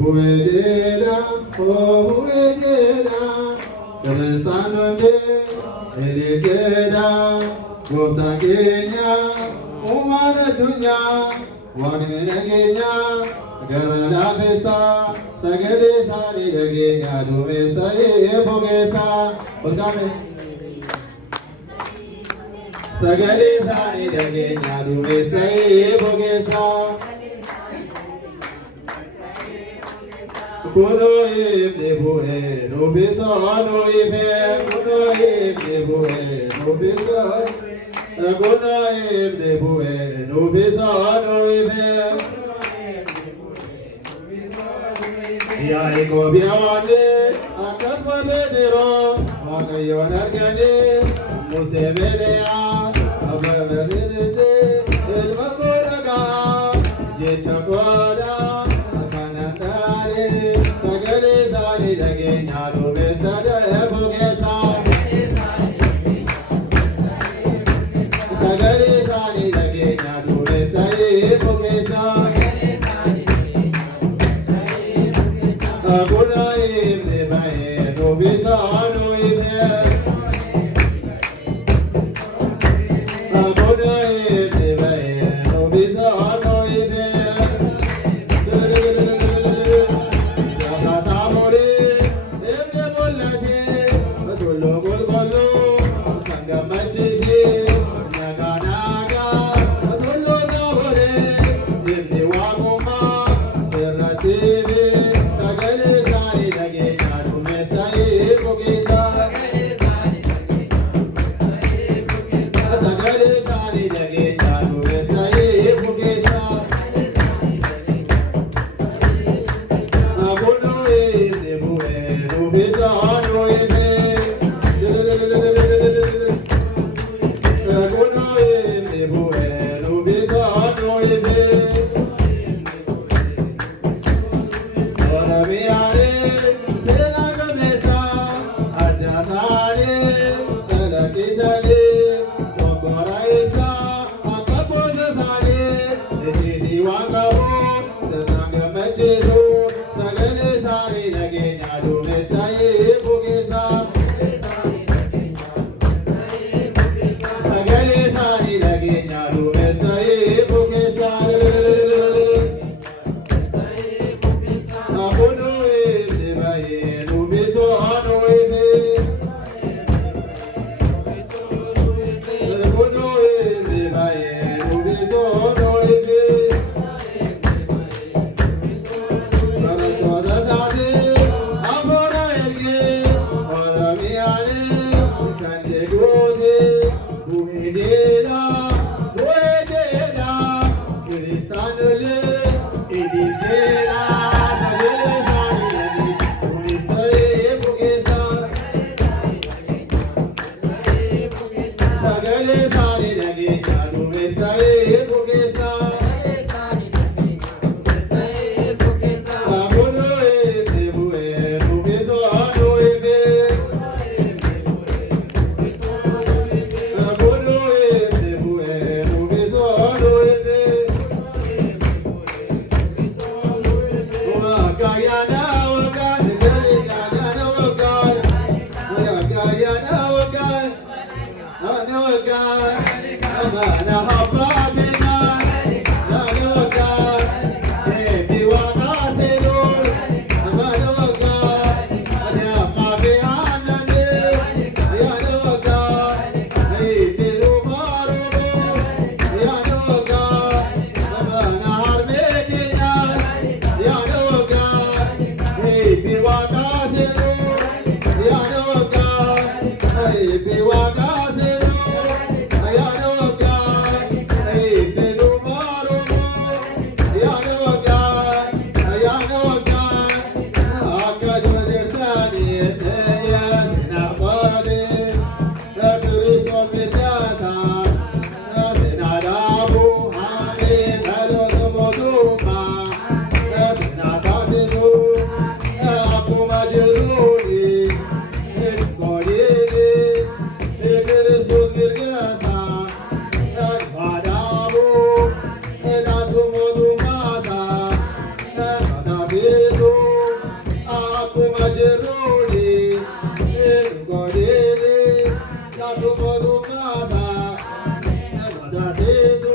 Buedera, oh buedera, Kristanoje, Eligera, Gota Kenya, Umara Dunya, Wagner Kenya, Garala Vesa, Sagale Sari Kenya, Dumesa, Bogesa, Ogame. Sagale Sari Kenya, Dumesa, Bogesa. Kuno ibne bure, no bisa no ibe. Kuno ibne bure, no bisa. Kuno ibne bure, no bisa no ibe. Ya ego biawade, akas padero, magayo nagane, musebelea, abaverde, elmagoraga, yechagoda. Sagale sari lage nyaro me sada bogesa. Sagale sari lage nyaro me sari bogesa. Aguna ibne bae no bisa no ibne. Aguna ibne bae no bisa no ibne. Kumajeruni, Godele, Katumodu Masa, Nada Sezu.